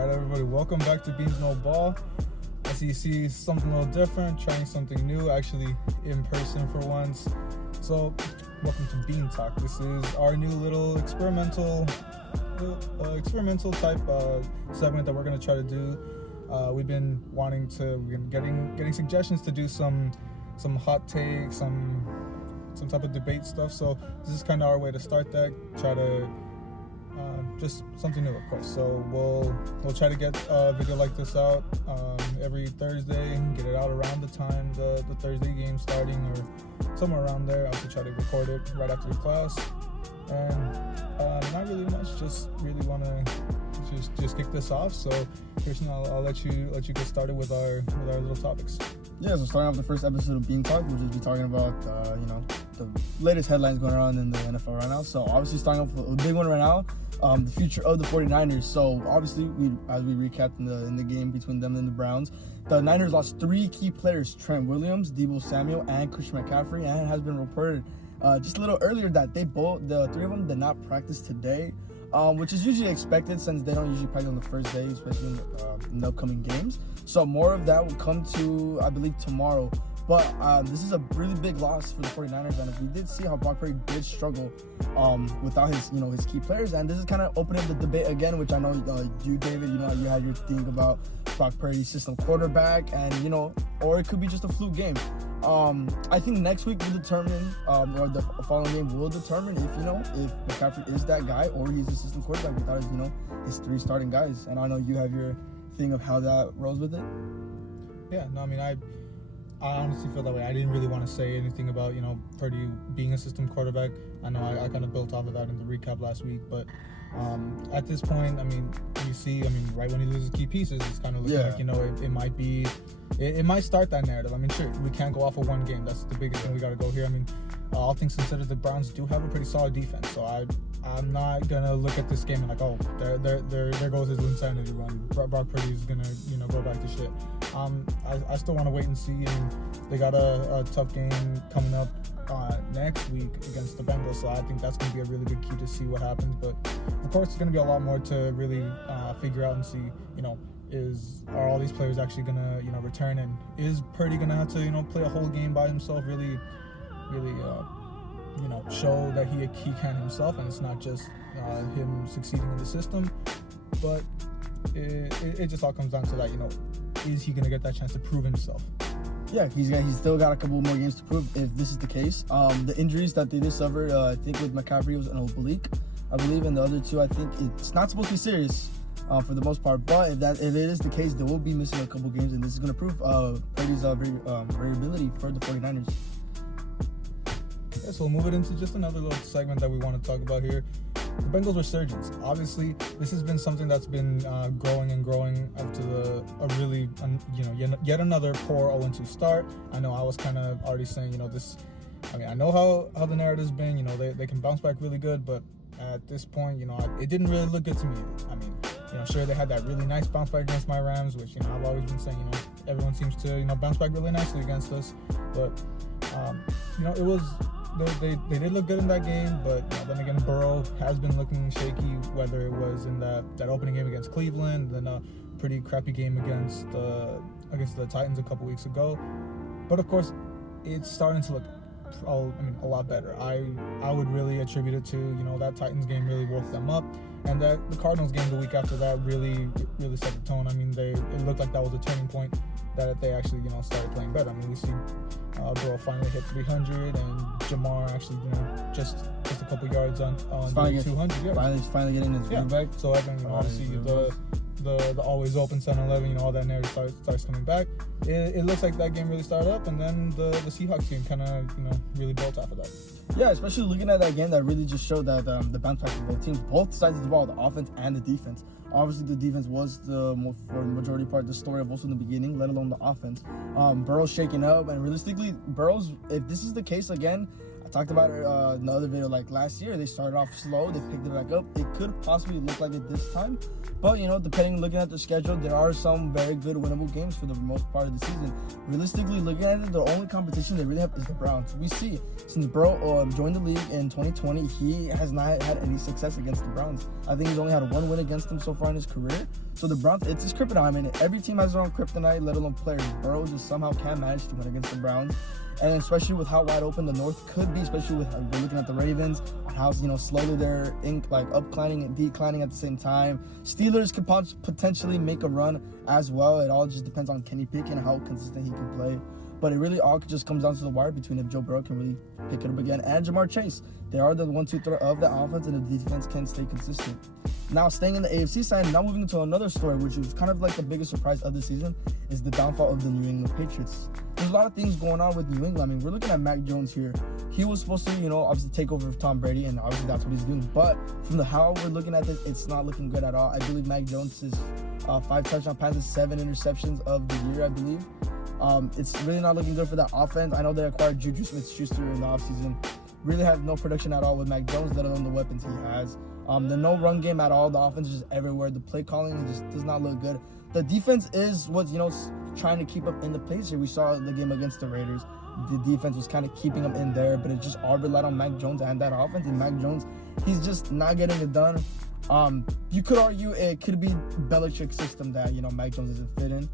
All right, everybody, welcome back to Beans No Ball. As you see, something a little different, trying something new, actually in person for once. So, welcome to Bean Talk. This is our new little experimental type segment that we're going to try to do. We've been getting suggestions to do some hot takes, some type of debate stuff. So this is kind of our way to start that. Try to just something new, of course. So we'll try to get a video like this out every Thursday, get it out around the time the Thursday game starting or somewhere around there. I'll try to record it right after the class, and not really much. Just really want to just kick this off. So Christian, I'll let you get started with our little topics. Yeah, so starting off the first episode of Bean Talk, we'll just be talking about the latest headlines going around in the NFL right now. So obviously starting off with a big one right now, the future of the 49ers. So obviously, as we recapped in the game between them and the Browns, the Niners lost three key players: Trent Williams, Deebo Samuel, and Christian McCaffrey. And it has been reported just a little earlier that the three of them did not practice today, which is usually expected since they don't usually practice on the first day, especially in the upcoming games. So more of that will come to, I believe, tomorrow. But this is a really big loss for the 49ers, and we did see how Brock Purdy did struggle without his key players, and this is kind of opening the debate again, which I know you, David, you had your thing about Brock Purdy's system quarterback, and or it could be just a fluke game. I think next week will determine, or the following game will determine if McCaffrey is that guy or he's a system quarterback without his three starting guys. And I know you have your thing of how that rolls with it. Yeah, no, I mean, I honestly feel that way. I didn't really want to say anything about, Purdy being a system quarterback. I know I kind of built off of that in the recap last week, but at this point, I mean, you see, right when he loses key pieces, it's kind of looking like, it might start that narrative. I mean, sure, we can't go off of one game. That's the biggest thing we got to go here. I mean, all things considered, the Browns do have a pretty solid defense, so I'm not gonna look at this game and like, oh, there goes his insanity run. Brock Purdy's gonna go back to shit. I still want to wait and see. And they got a tough game coming up next week against the Bengals, so I think that's gonna be a really good key to see what happens. But of course, it's gonna be a lot more to really figure out and see. Are all these players actually gonna return, and is Purdy gonna have to play a whole game by himself? Really show that he can himself, and it's not just him succeeding in the system. But it just all comes down to that, is he going to get that chance to prove himself? Yeah, he's still got a couple more games to prove if this is the case. The injuries that they did suffer, I think with McCaffrey was an oblique, I believe, and the other two, I think it's not supposed to be serious for the most part. But if it is the case, they will be missing a couple games, and this is going to prove Purdy's variability for the 49ers. Yeah, so we'll move it into just another little segment that we want to talk about here. The Bengals Resurgence. Obviously, this has been something that's been growing and growing up to yet another poor 0-2 start. I know I was kind of already saying, this. I mean, I know how the narrative's been. They can bounce back really good, but at this point, it didn't really look good to me. I mean, sure, they had that really nice bounce back against my Rams, which I've always been saying. Everyone seems to bounce back really nicely against us, but it was. They did look good in that game, but then again, Burrow has been looking shaky, whether it was in that opening game against Cleveland, then a pretty crappy game against the Titans a couple weeks ago. But of course, it's starting to look a lot better. I would really attribute it to that Titans game really woke them up, and that the Cardinals game the week after that really set the tone. I mean, it looked like that was a turning point, that they actually started playing better. I mean, we see Burrow finally hit 300, and Jamar actually just a couple yards on 200 yards. Finally getting his groove back. So I think obviously the always open 7-11, all that narrative starts coming back. It looks like that game really started up, and then the Seahawks game kind of really built off of that. Yeah, especially looking at that game, that really just showed that the bounce back of both teams, both sides of the ball, the offense and the defense. Obviously, the defense was for the majority part the story of also in the beginning, let alone the offense. Burrow's shaking up, and realistically, if this is the case again, talked about it in the other video. Like last year, they started off slow. They picked it back up. It could possibly look like it this time. But, looking at the schedule, there are some very good winnable games for the most part of the season. Realistically, looking at it, the only competition they really have is the Browns. We see since Burrow joined the league in 2020, he has not had any success against the Browns. I think he's only had one win against them so far in his career. So the Browns, it's his kryptonite. I mean, every team has their own kryptonite, let alone players. Burrow just somehow can't manage to win against the Browns. And especially with how wide open the North could be, especially with we're looking at the Ravens, how slowly they're upclimbing and declining at the same time. Steelers could potentially make a run as well. It all just depends on Kenny Pickett and how consistent he can play. But it really all just comes down to the wire between if Joe Burrow can really pick it up again and Jamar Chase. They are the 1-2 threat of the offense, and the defense can stay consistent. Now, staying in the AFC side, now moving into another story, which was kind of like the biggest surprise of the season, is the downfall of the New England Patriots. There's a lot of things going on with New England. I mean, we're looking at Mac Jones here. He was supposed to, obviously take over for Tom Brady, and obviously that's what he's doing. But from how we're looking at this, it's not looking good at all. I believe Mac Jones is 5 touchdown passes, 7 interceptions of the year, I believe. It's really not looking good for that offense. I know they acquired Juju Smith-Schuster in the offseason. Really have no production at all with Mac Jones, let alone the weapons he has. The no run game at all. The offense is just everywhere. The play calling just does not look good. The defense is what's trying to keep up in the place here. We saw the game against the Raiders. The defense was kind of keeping them in there, but it just all relied on Mac Jones and that offense. And Mac Jones, he's just not getting it done. You could argue it could be Belichick's system that Mac Jones isn't fit in.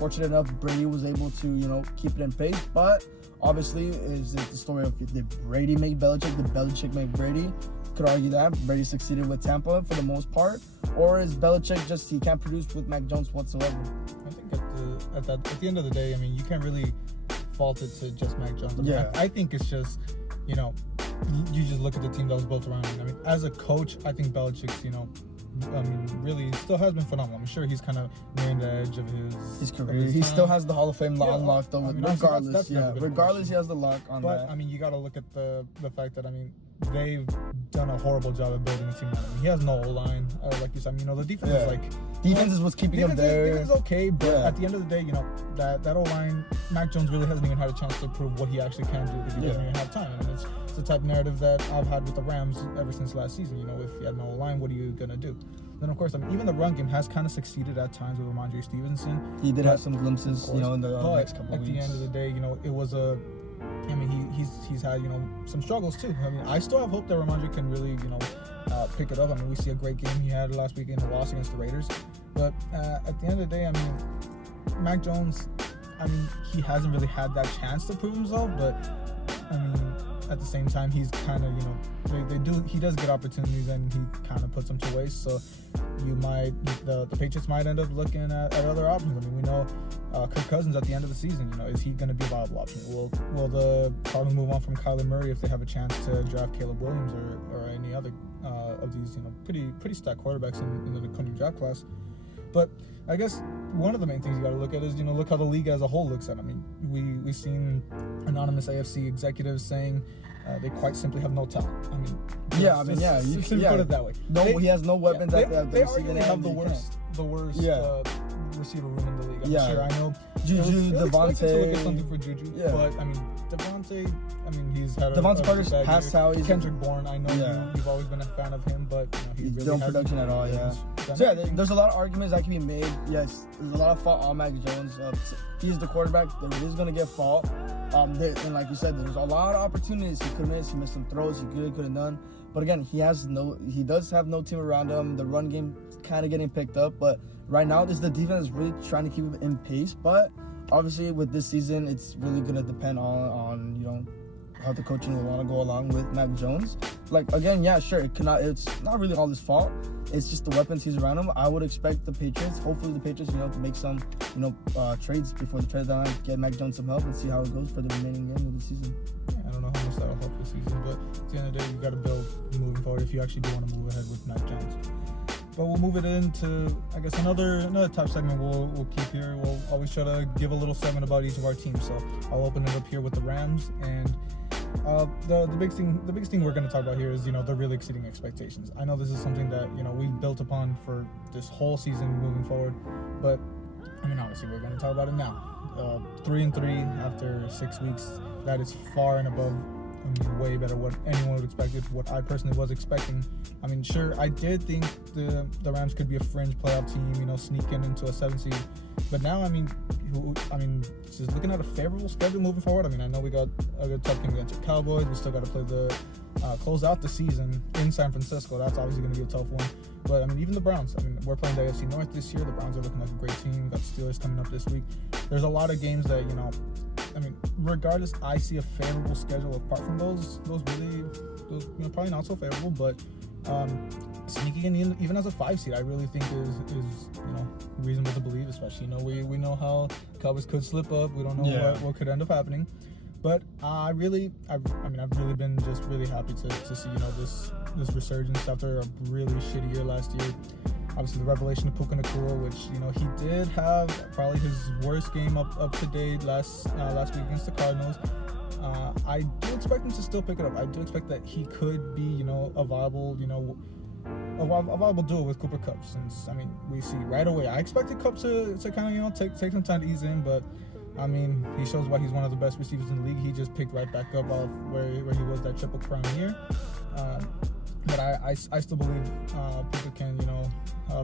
Fortunate enough, Brady was able to keep it in pace, but obviously is it the story of did Brady make Belichick? Did Belichick make Brady? Could argue that Brady succeeded with Tampa for the most part, or is Belichick just he can't produce with Mac Jones whatsoever? I think at the end of the day, I mean, you can't really fault it to just Mac Jones. I mean, I think it's just you just look at the team that was built around him. I mean, as a coach, I think Belichick's really still has been phenomenal. I'm sure he's kind of nearing the edge of his career. He still has the Hall of Fame unlocked over. Regardless, regardless, he has the lock on that. But I mean, you got to look at the fact that they've done a horrible job of building a team. He has no O-line, like you said. The defense is defense is what's keeping him there. Defense is okay, but at the end of the day, that O-line, Mac Jones really hasn't even had a chance to prove what he actually can do because he doesn't even have time. It's the type of narrative that I've had with the Rams ever since last season. If you have no O-line, what are you gonna do? Then of course, even the run game has kind of succeeded at times with Ramondre Stevenson. He did have some glimpses, in the next couple of weeks. At the end of the day, it was a. He's had some struggles too. I still have hope that Ramondre can really pick it up. We see a great game he had last week in the loss against the Raiders, but at the end of the day, Mac Jones, he hasn't really had that chance to prove himself. But at the same time, he's kind of he does get opportunities and he kind of puts them to waste. So the Patriots might end up looking at other options. We know Kirk Cousins at the end of the season, is he going to be a viable option? Will the Cardinals move on from Kyler Murray if they have a chance to draft Caleb Williams or any other of these pretty stacked quarterbacks in the coming draft class? But I guess one of the main things you got to look at is look how the league as a whole looks at. We've seen anonymous AFC executives saying they quite simply have no talent. You can put it that way. He has no weapons. They arguably have the worst receiver room in the league. I'm sure. I know Juju, Devontae. To look at something for Juju, but Devontae. He's had Devontae Parker's past how he's Kendrick Bourne. I know you've always been a fan of him, but he really no production at all. So there's a lot of arguments that can be made. Yes, there's a lot of fault on Mac Jones. He's the quarterback. There is going to get fault. And like you said, there's a lot of opportunities he could miss. He missed some throws he could have done. But again, he does have no team around him. The run game kind of getting picked up, but right now the defense is really trying to keep him in pace. But obviously with this season, it's really going to depend on how the coaching will want to go along with Mac Jones. It's not really all his fault. It's just the weapons he's around him. I would expect hopefully the Patriots, to make some, trades before the trade deadline, get Mac Jones some help and see how it goes for the remaining game of the season. I don't know how much that'll help this season, but at the end of the day, you got to build moving forward if you actually do want to move ahead with Mac Jones. But we'll move it into, I guess, another top segment we'll keep here. We'll always try to give a little segment about each of our teams. So I'll open it up here with the Rams, and the biggest thing we're going to talk about here is the really exceeding expectations. I know this is something that we built upon for this whole season moving forward, but obviously we're going to talk about it now. 3-3 after 6 weeks. That is far and above way better what anyone would expect, what I personally was expecting. I mean, sure, I did think the Rams could be a fringe playoff team, sneaking into a 7 seed. But now, just looking at a favorable schedule moving forward. I mean, I know we got a good tough game against the Cowboys. We still got to play close out the season in San Francisco. That's obviously going to be a tough one. But, even the Browns. We're playing the AFC North this year. The Browns are looking like a great team. We got the Steelers coming up this week. There's a lot of games that, regardless, I see a favorable schedule apart from those probably not so favorable, but sneaking in even as a 5 seed, I really think is reasonable to believe, especially, we know how Cowboys could slip up. We don't know what could end up happening. But I've really been just really happy to see, this resurgence after a really shitty year last year. Obviously, the revelation of Puka Nacua, which, he did have probably his worst game up to date last week against the Cardinals. I do expect him to still pick it up. I do expect that he could be, a viable duo with Cooper Kupp, since, we see right away. I expected Kupp to kind of, take some time to ease in, but he shows why he's one of the best receivers in the league. He just picked right back up off where he was that Triple Crown year. But I still believe Puka can,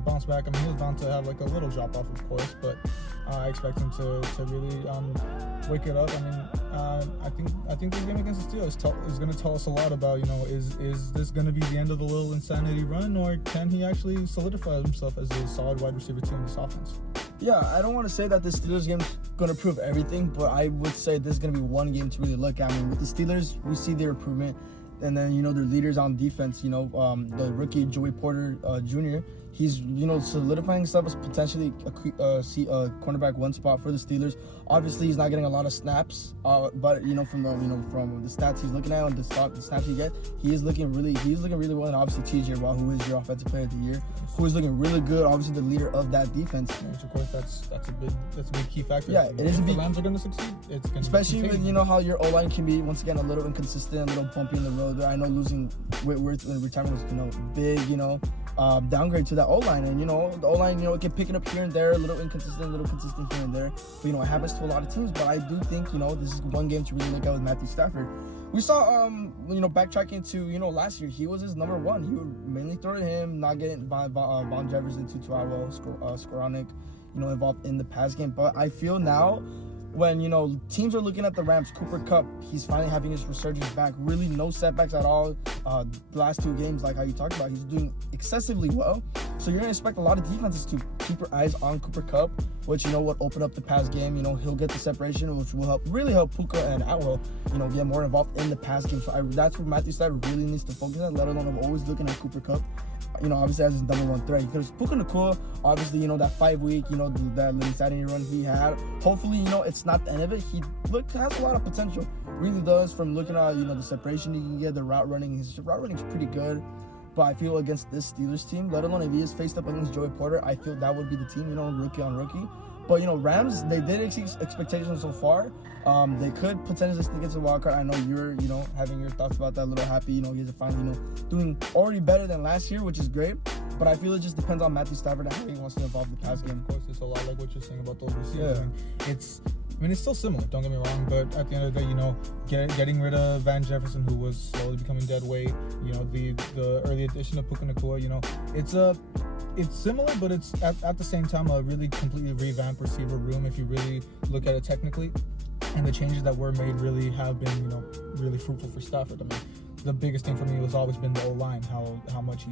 bounce back. He was bound to have like a little drop off, of course, but I expect him to really wake it up. I think this game against the Steelers is going to tell us a lot about, is this going to be the end of the little insanity run, or can he actually solidify himself as a solid wide receiver 2 in this offense? Yeah, I don't want to say that the Steelers game is going to prove everything, but I would say this is going to be one game to really look at. With the Steelers, we see their improvement. And then, their leaders on defense, the rookie Joey Porter Jr., he's, solidifying himself as potentially a cornerback 1 spot for the Steelers. Obviously, he's not getting a lot of snaps, but, from the stats he's looking at and the snaps he gets, he's looking really well. And obviously, T.J. Watt, who is your offensive player of the year, who is looking really good, obviously the leader of that defense. Which, of course, that's a big key factor. Yeah, it is a big. If the Rams are going to succeed, it's going to especially with, how your O-line can be, once again, a little inconsistent, a little bumpy in the road. I know losing Whitworth in retirement was, big, downgrade to that O-line. And, the O-line, it can pick it up here and there, a little consistent here and there. But, it happens to a lot of teams. But I do think, this is one game to really look at with Matthew Stafford. We saw, backtracking to, last year, he was his number 1. He would mainly throw to him, not getting Von Jefferson, Tutuawa, Skoranek, involved in the pass game. But I feel now, when, teams are looking at the Rams, Cooper Kupp, he's finally having his resurgence back. Really no setbacks at all. The last 2 games, like how you talked about, he's doing excessively well. So you're going to expect a lot of defenses to keep their eyes on Cooper Kupp, which, would open up the pass game. He'll get the separation, which will really help Puka and Atwell, get more involved in the pass game. So that's where Matthew Stafford really needs to focus on, let alone I'm always looking at Cooper Kupp, obviously as his number 1 threat. Because Puka Nacua, obviously, that 5 week, that insanity run he had, hopefully, it's not the end of it. He has a lot of potential, really does, from looking at, the separation he can get, the route running. His route running is pretty good. But I feel against this Steelers team, let alone if he is faced up against Joey Porter, I feel that would be the team, rookie on rookie. But, Rams, they did exceed expectations so far. They could potentially sneak into the wild card. I know you're, having your thoughts about that, a little happy. You guys are finally, doing already better than last year, which is great. But I feel it just depends on Matthew Stafford and how he wants to involve the pass game. Of course, it's a lot like what you're saying about those receivers. Yeah. It's still similar, don't get me wrong, but at the end of the day, getting rid of Van Jefferson, who was slowly becoming dead weight, the early addition of Puka Nacua, it's similar, but it's at the same time a really completely revamped receiver room if you really look at it technically. And the changes that were made really have been, really fruitful for Stafford. The biggest thing for me has always been the O-line, how much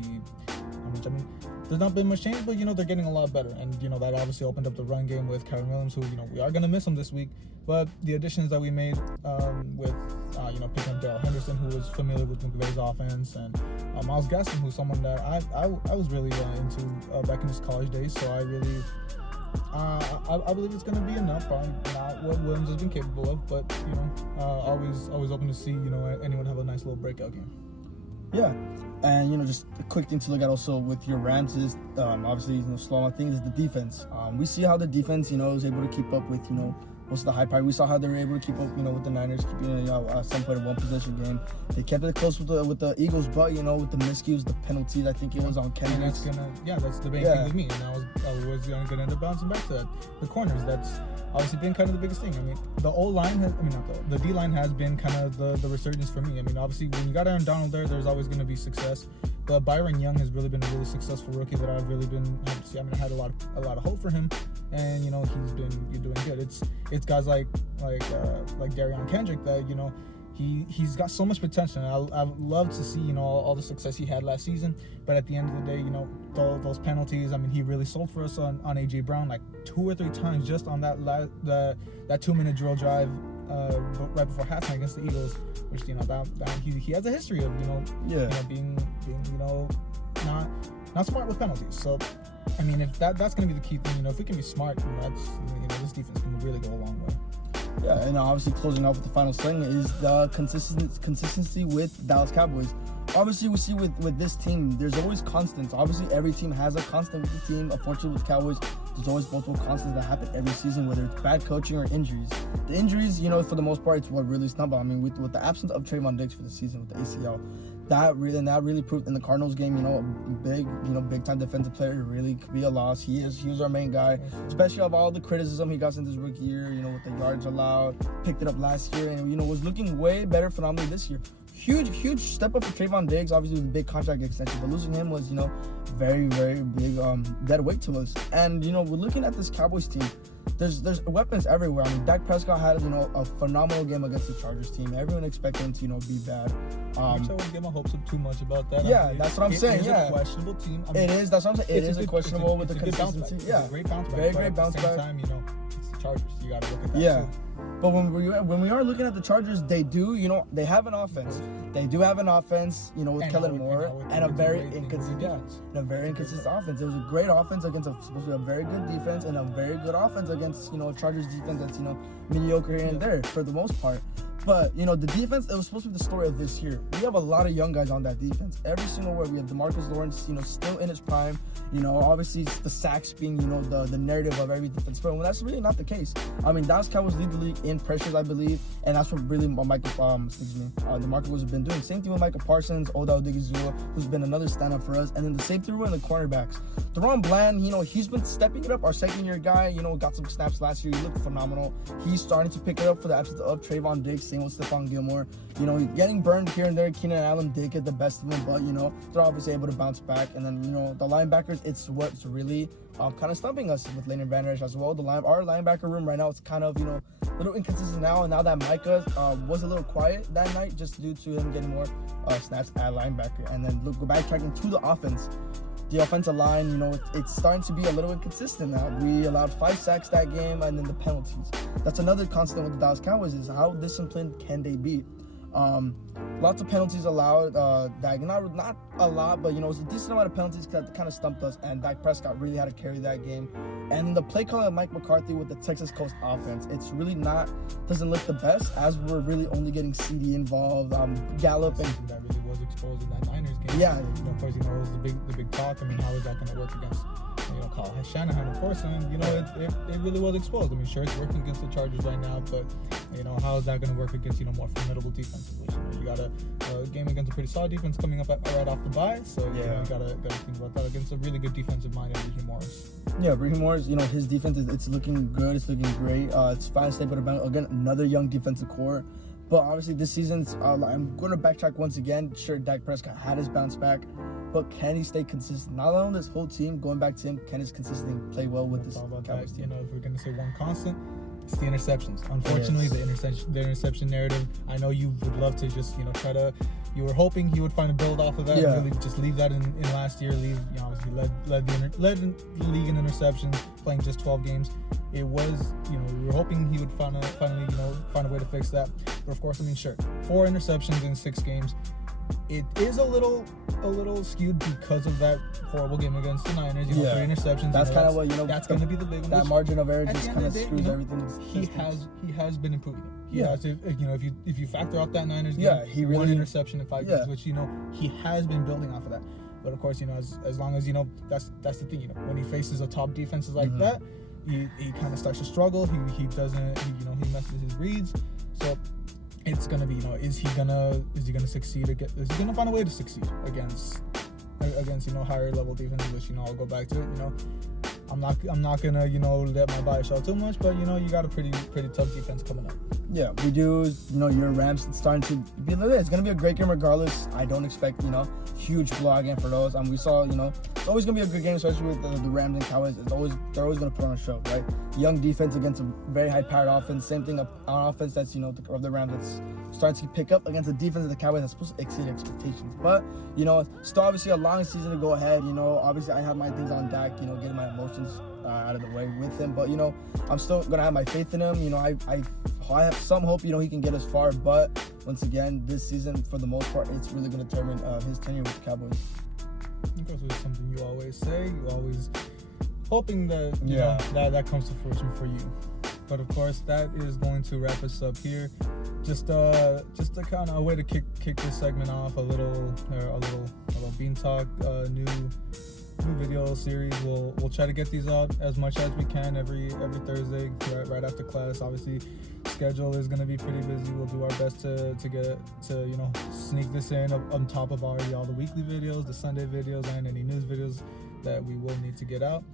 there's not been much change, but, they're getting a lot better. And, that obviously opened up the run game with Kyron Williams, who, we are going to miss him this week. But the additions that we made with, picking up Darrell Henderson, who was familiar with McVay's offense, and Myles Gaskin, who's someone that I was really into back in his college days. So I really, I believe it's going to be enough. Probably not what Williams has been capable of, but, always open to see, anyone have a nice little breakout game. Yeah, and just a quick thing to look at also with your Rams is obviously slow on things is the defense. We see how the defense is able to keep up with most of the high priority. We saw how they were able to keep up, with the Niners, keeping some point of one possession game. They kept it close with the Eagles, but with the miscues, the penalties, I think it was on Kenny. And that's the main thing with me. And I was going to end up bouncing back to that. The corners, that's obviously been kind of the biggest thing. I mean, the O-line the D-line has been kind of the resurgence for me. I mean, obviously, when you got Aaron Donald there's always going to be success. But Byron Young has really been a really successful rookie that I've really been happy to see. I mean, I had a lot of hope for him, and he's been doing good. It's guys like Darion Kendrick that he's got so much potential. And I would love to see all the success he had last season. But at the end of the day, those penalties. I mean, he really sold for us on AJ Brown like 2 or 3 times just on that 2-minute drill drive right before halftime against the Eagles, which he has a history of being not smart with penalties. So I mean, if that's going to be the key thing, if we can be smart, this defense can really go a long way. Yeah, and obviously closing off with the final thing is the consistency with Dallas Cowboys. Obviously, we see with this team, there's always constants. Obviously, every team has a constant with the team. Unfortunately, with Cowboys, there's always multiple constants that happen every season, whether it's bad coaching or injuries. The injuries, for the most part, it's what really stumbled. I mean, with the absence of Trayvon Diggs for the season with the ACL, that really proved in the Cardinals game. Big time defensive player really could be a loss. He was our main guy, especially of all the criticism he got in his rookie year. With the yards allowed, picked it up last year, and was looking way better phenomenally this year. Huge step up for Trayvon Diggs, obviously with a big contract extension, but losing him was very big dead weight to us. And we're looking at this Cowboys team. There's weapons everywhere. I mean, Dak Prescott had a phenomenal game against the Chargers team. Everyone expected him to be bad. I wouldn't get my hopes up too much about that. Yeah, that's what I'm saying. It is a questionable team. It is. That's what I'm saying. It is a questionable with the consistency. Yeah, it's a great bounce back. Very great bounce back. At the same time, it's the Chargers. You got to look at that. Yeah. Too. But when we are looking at the Chargers, they do, they have an offense. They do have an offense, with Kellen Moore and a very inconsistent offense. It was a great offense against supposed to be a very good defense, and a very good offense against, a Chargers defense that's, mediocre here and there for the most part. But, the defense, it was supposed to be the story of this year. We have a lot of young guys on that defense. Every single word. We have DeMarcus Lawrence, still in his prime. Obviously the sacks being, the narrative of every defense. But that's really not the case. I mean, Dallas Cowboys lead the league in pressures, I believe. And that's what really DeMarcus has been doing. Same thing with Micah Parsons, Odell Odigizua, who's been another stand-up for us. And then the same thing with the cornerbacks. Deron Bland, he's been stepping it up. Our second-year guy, got some snaps last year. He looked phenomenal. He's starting to pick it up for the absence of Trayvon Diggs. Same with Stephon Gilmore. Getting burned here and there. Keenan Allen did get the best of them, but they're obviously able to bounce back. And then the linebackers, it's what's really kind of stumping us with Leighton Van Der Esch as well. Our linebacker room right now, it's kind of a little inconsistent now. And now that Micah was a little quiet that night, just due to him getting more snaps at linebacker. And then go backtracking to the offense. The offensive line, it's starting to be a little inconsistent now. We allowed 5 sacks that game, and then the penalties. That's another constant with the Dallas Cowboys is how disciplined can they be. Lots of penalties allowed. Not a lot, but it was a decent amount of penalties that kind of stumped us, and Dak Prescott really had to carry that game. And the play calling of Mike McCarthy with the Texas Coast offense, it's really doesn't look the best, as we're really only getting CD involved, Gallup, and that really was exposed in that Niners game. Yeah, of course, it was the big talk. I mean, how is that going to work against Kyle Shanahan, of course, and it really was exposed. I mean, sure, it's working against the Chargers right now, but how is that going to work against more formidable defenses? You got a game against a pretty solid defense coming up right off the bye, so you gotta think about that against a really good defensive mind, Raheem Morris. Yeah, Raheem Morris, his defense it's looking good, it's looking great. It's fine to stay for the Bengals. Again, another young defensive core. But obviously this season's, I'm going to backtrack once again. Sure, Dak Prescott had his bounce back, but can he stay consistent? Not only this whole team, going back to him, can he consistently play well with this Cowboys team? If we're going to say one constant, it's the interceptions. Unfortunately, the interception narrative, I know you would love to just, you were hoping he would find a build off of that and really just leave that in last year. Obviously led the league in interceptions, playing just 12 games. It was, we were hoping he would finally find a way to fix that. But of course, sure, 4 interceptions in 6 games. It is a little skewed because of that horrible game against the Niners. 3 interceptions. That's kind of what that's going to be the big one. That margin of error just kind of screws everything. He has been improving. He has. If you factor out that Niners game, he really 1 interception in 5 games, which he has been building off of that. But of course, as long as that's the thing. When he faces a top defenses like that, he kind of starts to struggle. He doesn't, he messes his reads. So it's gonna be, is he gonna succeed again? Is he gonna find a way to succeed against higher level defenses? Which I'll go back to it. I'm not gonna let my bias show too much, but you got a pretty tough defense coming up. Yeah, we do. Your Rams, it's starting to be like it's gonna be a great game regardless. I don't expect huge blowout game for those. We saw it's always gonna be a good game, especially with the Rams and Cowboys. They're always gonna put on a show, right? Young defense against a very high powered offense. Same thing on offense that's of the Rams that's starting to pick up against the defense of the Cowboys that's supposed to exceed expectations. But still obviously a long season to go ahead. Obviously I have my things on Dak. Getting my emotions out of the way with him. But I'm still gonna have my faith in him. I have some hope he can get us far. But once again, this season for the most part, it's really gonna determine his tenure with the Cowboys. Of course, it's something you always say. You always hoping that that comes to fruition for you. But of course, that is going to wrap us up here. Just a kind of a way to kick this segment off. A little Bean Talk new video series. We'll try to get these out as much as we can every Thursday right after class. Obviously, schedule is going to be pretty busy. We'll do our best to sneak this in on top of already all the weekly videos, the Sunday videos, and any news videos that we will need to get out.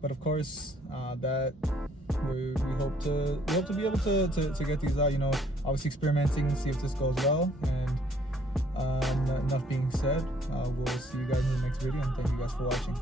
But of course, that we hope to be able to get these out. Obviously experimenting and see if this goes well. And enough being said, we'll see you guys in the next video, and thank you guys for watching.